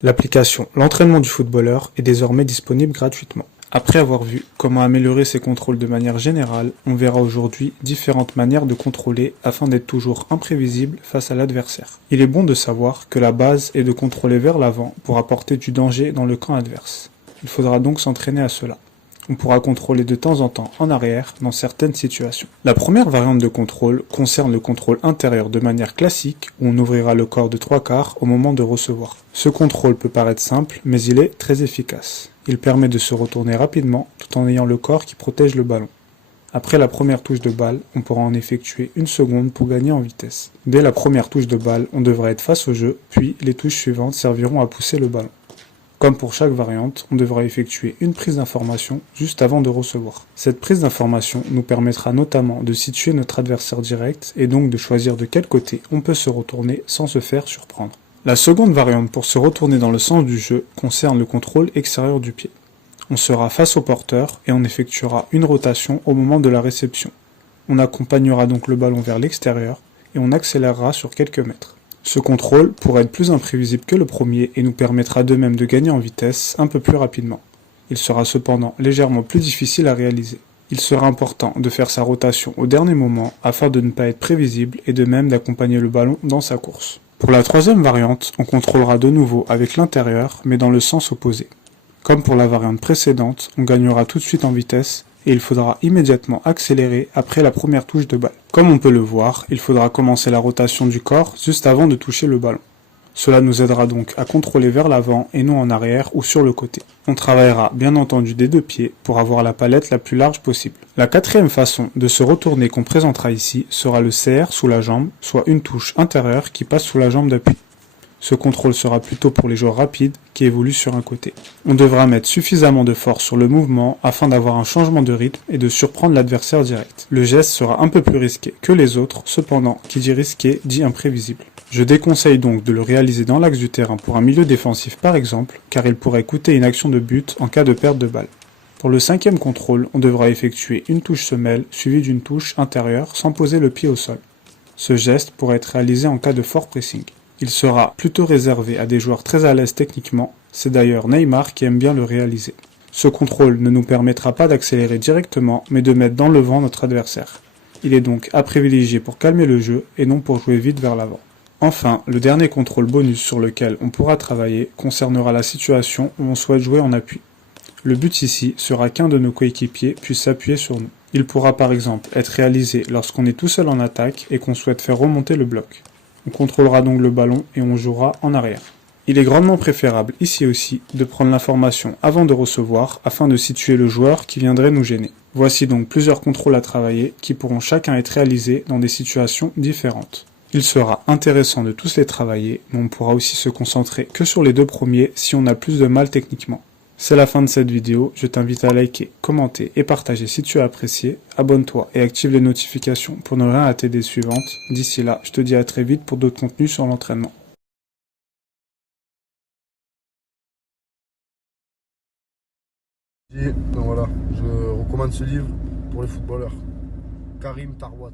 L'application L'entraînement du footballeur est désormais disponible gratuitement. Après avoir vu comment améliorer ses contrôles de manière générale, on verra aujourd'hui différentes manières de contrôler afin d'être toujours imprévisible face à l'adversaire. Il est bon de savoir que la base est de contrôler vers l'avant pour apporter du danger dans le camp adverse. Il faudra donc s'entraîner à cela. On pourra contrôler de temps en temps en arrière dans certaines situations. La première variante de contrôle concerne le contrôle intérieur de manière classique où on ouvrira le corps de 3/4 au moment de recevoir. Ce contrôle peut paraître simple, mais il est très efficace. Il permet de se retourner rapidement tout en ayant le corps qui protège le ballon. Après la première touche de balle, on pourra en effectuer une seconde pour gagner en vitesse. Dès la première touche de balle, on devra être face au jeu, puis les touches suivantes serviront à pousser le ballon. Comme pour chaque variante, on devra effectuer une prise d'information juste avant de recevoir. Cette prise d'information nous permettra notamment de situer notre adversaire direct et donc de choisir de quel côté on peut se retourner sans se faire surprendre. La seconde variante pour se retourner dans le sens du jeu concerne le contrôle extérieur du pied. On sera face au porteur et on effectuera une rotation au moment de la réception. On accompagnera donc le ballon vers l'extérieur et on accélérera sur quelques mètres. Ce contrôle pourra être plus imprévisible que le premier et nous permettra de même de gagner en vitesse un peu plus rapidement. Il sera cependant légèrement plus difficile à réaliser. Il sera important de faire sa rotation au dernier moment afin de ne pas être prévisible et de même d'accompagner le ballon dans sa course. Pour la troisième variante, on contrôlera de nouveau avec l'intérieur mais dans le sens opposé. Comme pour la variante précédente, on gagnera tout de suite en vitesse et il faudra immédiatement accélérer après la première touche de balle. Comme on peut le voir, il faudra commencer la rotation du corps juste avant de toucher le ballon. Cela nous aidera donc à contrôler vers l'avant et non en arrière ou sur le côté. On travaillera bien entendu des deux pieds pour avoir la palette la plus large possible. La quatrième façon de se retourner qu'on présentera ici sera le CR sous la jambe, soit une touche intérieure qui passe sous la jambe d'appui. Ce contrôle sera plutôt pour les joueurs rapides qui évoluent sur un côté. On devra mettre suffisamment de force sur le mouvement afin d'avoir un changement de rythme et de surprendre l'adversaire direct. Le geste sera un peu plus risqué que les autres, cependant, qui dit risqué dit imprévisible. Je déconseille donc de le réaliser dans l'axe du terrain pour un milieu défensif par exemple, car il pourrait coûter une action de but en cas de perte de balle. Pour le cinquième contrôle, on devra effectuer une touche semelle suivie d'une touche intérieure sans poser le pied au sol. Ce geste pourrait être réalisé en cas de fort pressing. Il sera plutôt réservé à des joueurs très à l'aise techniquement, c'est d'ailleurs Neymar qui aime bien le réaliser. Ce contrôle ne nous permettra pas d'accélérer directement, mais de mettre dans le vent notre adversaire. Il est donc à privilégier pour calmer le jeu et non pour jouer vite vers l'avant. Enfin, le dernier contrôle bonus sur lequel on pourra travailler concernera la situation où on souhaite jouer en appui. Le but ici sera qu'un de nos coéquipiers puisse s'appuyer sur nous. Il pourra par exemple être réalisé lorsqu'on est tout seul en attaque et qu'on souhaite faire remonter le bloc. On contrôlera donc le ballon et on jouera en arrière. Il est grandement préférable ici aussi de prendre l'information avant de recevoir afin de situer le joueur qui viendrait nous gêner. Voici donc plusieurs contrôles à travailler qui pourront chacun être réalisés dans des situations différentes. Il sera intéressant de tous les travailler, mais on pourra aussi se concentrer que sur les deux premiers si on a plus de mal techniquement. C'est la fin de cette vidéo, je t'invite à liker, commenter et partager si tu as apprécié, abonne-toi et active les notifications pour ne rien rater des suivantes. D'ici là, je te dis à très vite pour d'autres contenus sur l'entraînement. Donc voilà, je recommande ce livre pour les footballeurs. Karim Tarwat.